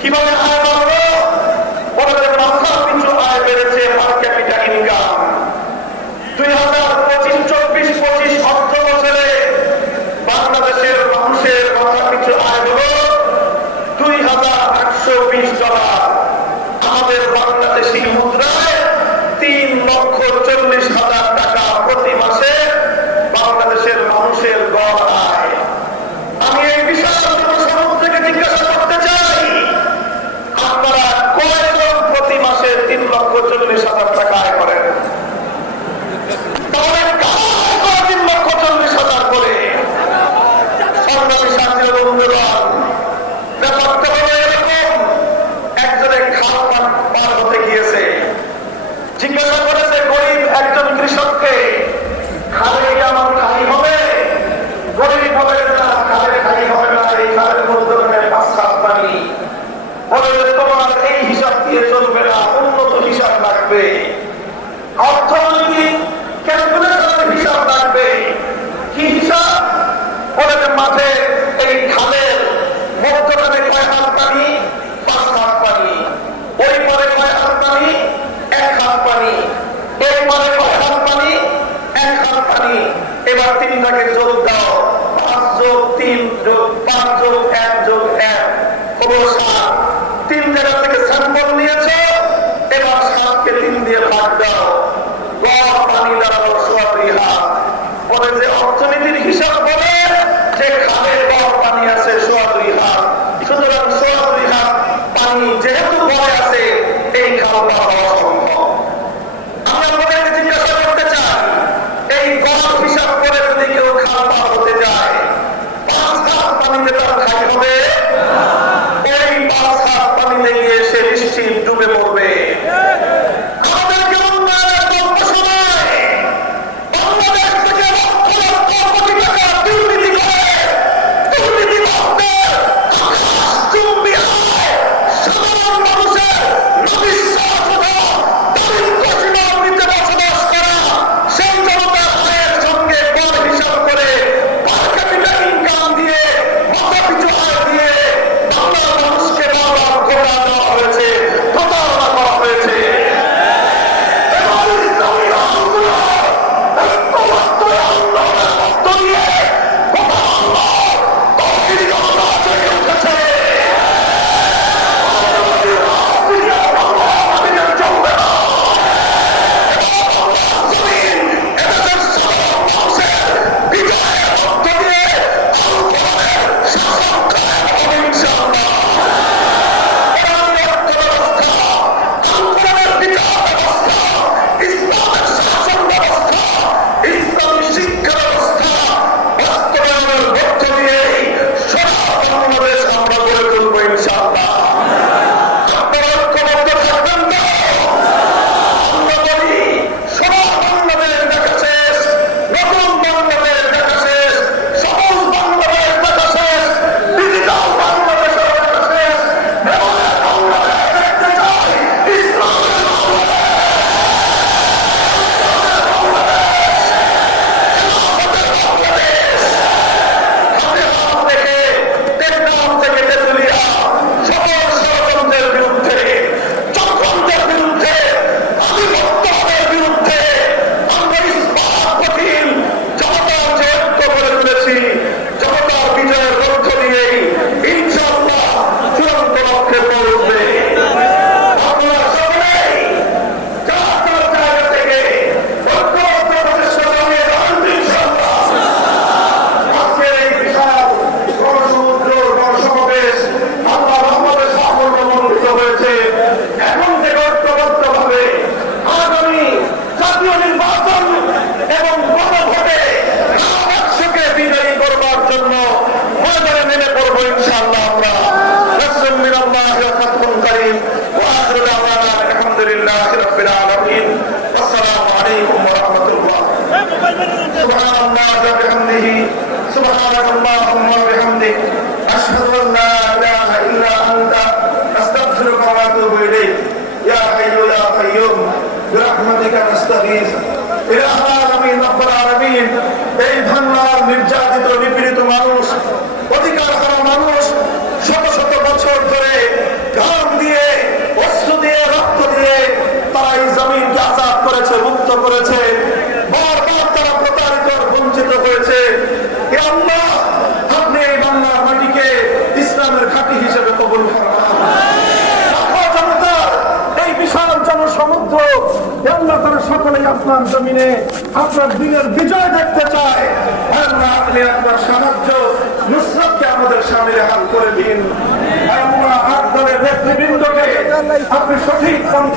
কিভাবে আয় বাড়লো? ওনাদের মাথা পিছু আয় বেড়েছে পার ক্যাপিটা ইনকাম। 2025-24-25 অর্থ বছরে বাংলাদেশের মানুষের মাথা পিছু আয় হলো $2,820। আমাদের বাংলাদেশি মুদ্রায় 3,40,000 টাকা প্রতি মাসে বাংলাদেশের মানুষের গড় আয়। আমি এই বিশাল জনসমুদ্র থেকে জিজ্ঞাসা করতে চাই, আপনারা কয়জন প্রতি মাসে 3,40,000 টাকা আয় করেন? তাহলে কার 3,40,000 করে? সংগ্রামী সাথী ও বন্ধুগণ, ব্যাপারটা হলো এরকম, একজনে খাল পার হতে গিয়েছে, জিজ্ঞাসা করেছে গরিব একজন কৃষককে, খালে কি আমার খালি হবে? গরিব বলে না, খালে খালি হবে না, এই খালের মধ্যে 5-7 পানি। বলে যে তোমার এই হিসাব দিয়ে চলবে না, উন্নত হিসাব লাগবে, অর্থনৈতিক ক্যালকুলেশনের হিসাব লাগবে। কি হিসাব? বলে যে মাঠে এই খালের মধ্যখানে কয় হাত পানি? 5 হাত পানি। ওই পরে কয় হাত পানি? 1 হাত পানি। এই পরে কয় হাত পানি? 1 হাত পানি। এবার 3টাকে যোগ দাও, 5+3+5+1+1 হলো 7। 3 জায়গা থেকে স্যাম্পল নিয়েছো, এবার 7কে 3 দিয়ে ভাগ দাও, গড় পানি দাঁড়ালো 2.5 হাত। বলে যে অর্থনীতির হিসাব বলে যে খালের গড় পানি আছে 2.5 হাত, সুতরাং 2.5 হাত পানি যেহেতু গড়ে আছে, এই খালটা হওয়া সম্ভব। আমি আপনাদেরকে জিজ্ঞাসা করতে চাই, এই গড় হিসাব করে যদি কেউ খাল পার হতে যায়, 5 হাত পানিতে তার খাই হবে? ওই 5 হাত পানিতে গিয়ে সে নিশ্চিত ডুবে পড়বে। আমাদেরকে উন্নয়নের গল্প শোনায়, বাংলাদেশ থেকে লক্ষ লক্ষ কোটি টাকা দুর্নীতি করে, দুর্নীতিবাজদের আকাশচুম্বী আয় সাধারণ মানুষের নবিশ্বাসতা, দারিদ্র্য সীমার নিচে বসবাস করা সেই জনতার আয়ের সঙ্গে গড় হিসাব করে পার ক্যাপিটা ইনকাম দিয়ে, মাথা পিছু আয় দিয়ে বাংলার মানুষকে বারবার ধোঁকা দেওয়া হয়েছে, প্রতারণা করা হয়েছে। এই বাংলার নির্যাতিত নিপীড়িত মানুষ, অধিকার হারা মানুষ শত শত বছর ধরে বাংলার জমিনে আপনার দিনের বিজয় দেখতে চায়। আল্লাহ আপনি আপনার সাহায্য নুসরাতকে আমাদের সামনে হাত করে দিন। আল্লাহ আট দলের নেতৃবৃন্দকে আপনি সঠিক